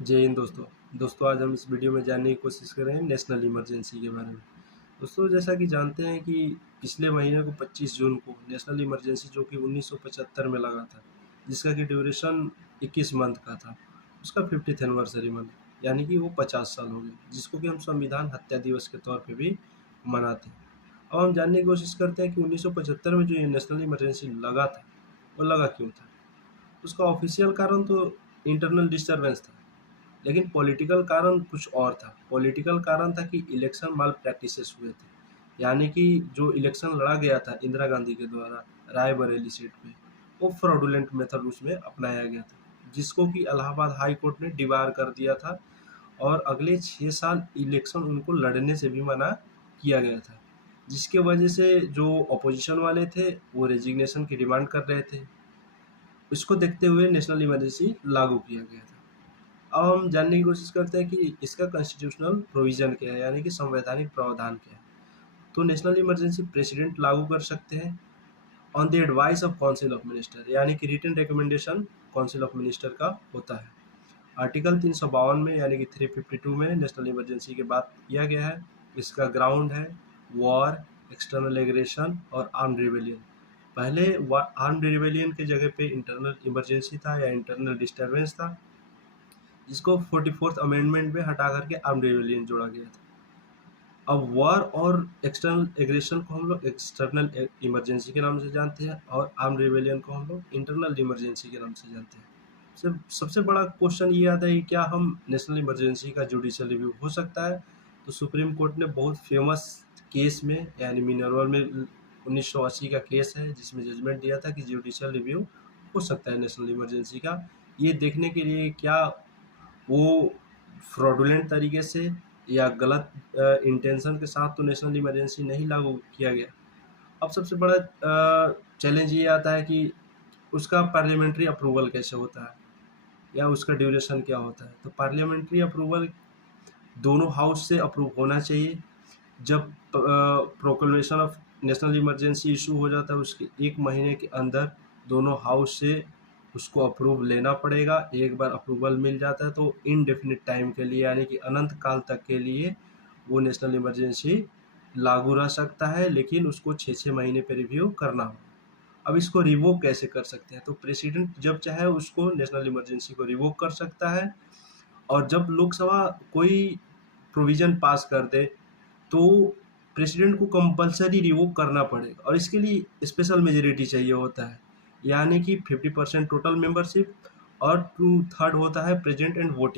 जय हिंद दोस्तों। आज हम इस वीडियो में जानने की कोशिश कर रहे हैं नेशनल इमरजेंसी के बारे में। दोस्तों, जैसा कि जानते हैं कि पिछले महीने को 25 जून को नेशनल इमरजेंसी जो कि 1975 में लगा था, जिसका कि ड्यूरेशन 21 मंथ का था, उसका 50th एनिवर्सरी मना, यानी कि वो 50 साल हो गए, जिसको कि हम संविधान हत्या दिवस के तौर पे भी मनाते हैं। अब हम जानने की कोशिश करते हैं कि 1975 में जो ये नेशनल इमरजेंसी लगा था, वो लगा क्यों था। उसका ऑफिशियल कारण तो इंटरनल डिस्टर्बेंस था, लेकिन पॉलिटिकल कारण कुछ और था। पॉलिटिकल कारण था कि इलेक्शन माल प्रैक्टिसेस हुए थे, यानी कि जो इलेक्शन लड़ा गया था इंदिरा गांधी के द्वारा रायबरेली सीट पे, वो फ्रॉडुलेंट मेथड उसमें अपनाया गया था, जिसको कि इलाहाबाद हाई कोर्ट ने डिबार कर दिया था और अगले 6 साल इलेक्शन उनको लड़ने से भी मना किया गया था, जिसके वजह से जो अपोजिशन वाले थे वो रेजिग्नेशन की डिमांड कर रहे थे। इसको देखते हुए नेशनल इमरजेंसी लागू किया गया था। अब हम जानने की कोशिश करते हैं कि इसका कॉन्स्टिट्यूशनल प्रोविज़न क्या है, यानी कि संवैधानिक प्रावधान क्या है। तो नेशनल इमरजेंसी प्रेसिडेंट लागू कर सकते हैं on the advice of council of minister, यानी कि written recommendation council of minister का होता है। आर्टिकल 352 में, यानी कि 352 में नेशनल इमरजेंसी की बात किया गया है। इसका ग्राउंड है वॉर, एक्सटर्नल एग्रेशन और आर्म्ड रिबेलियन। पहले आर्म्ड रिबेलियन के जगह पे इंटरनल इमरजेंसी था या इंटरनल डिस्टर्बेंस था, जिसको 44th अमेंडमेंट में हटा करके आर्म्ड रिबेलियन जोड़ा गया था। अब वॉर और एक्सटर्नल एग्रेशन को हम लोग एक्सटर्नल इमरजेंसी के नाम से जानते हैं और आर्म्ड रिबेलियन को हम लोग इंटरनल इमरजेंसी के नाम से जानते हैं। सबसे बड़ा क्वेश्चन ये आता है कि क्या हम नेशनल इमरजेंसी का जुडिशियल रिव्यू हो सकता है। तो सुप्रीम कोर्ट ने बहुत फेमस केस में, यानी मिनर्वा में 1980 का केस है, जिसमें जजमेंट दिया था कि जुडिशियल रिव्यू हो सकता है नेशनल इमरजेंसी का, ये देखने के लिए क्या वो फ्रॉडुलेंट तरीके से या गलत इंटेंशन के साथ तो नेशनल इमरजेंसी नहीं लागू किया गया। अब सबसे बड़ा चैलेंज ये आता है कि उसका पार्लियामेंट्री अप्रूवल कैसे होता है या उसका ड्यूरेशन क्या होता है। तो पार्लियामेंट्री अप्रूवल दोनों हाउस से अप्रूव होना चाहिए। जब proclamation of national emergency issue हो जाता है, उसके 1 महीने के अंदर दोनों हाउस से उसको अप्रूव लेना पड़ेगा। एक बार अप्रूवल मिल जाता है तो इनडेफिनिट टाइम के लिए, यानी कि अनंत काल तक के लिए वो नेशनल इमरजेंसी लागू रह सकता है, लेकिन उसको 6-6 महीने पे रिव्यू करना होगा। अब इसको रिवोक कैसे कर सकते हैं। तो प्रेसिडेंट जब चाहे उसको नेशनल इमरजेंसी को रिवोक कर सकता है, और जब लोकसभा कोई प्रोविज़न पास कर दे तो प्रेसिडेंट को कंपल्सरी रिवोक करना पड़ेगा, और इसके लिए स्पेशल मेजॉरिटी चाहिए होता है, यानी कि 50% टोटल मेंबरशिप और 2/3 होता है प्रेजेंट एंड वोटिंग।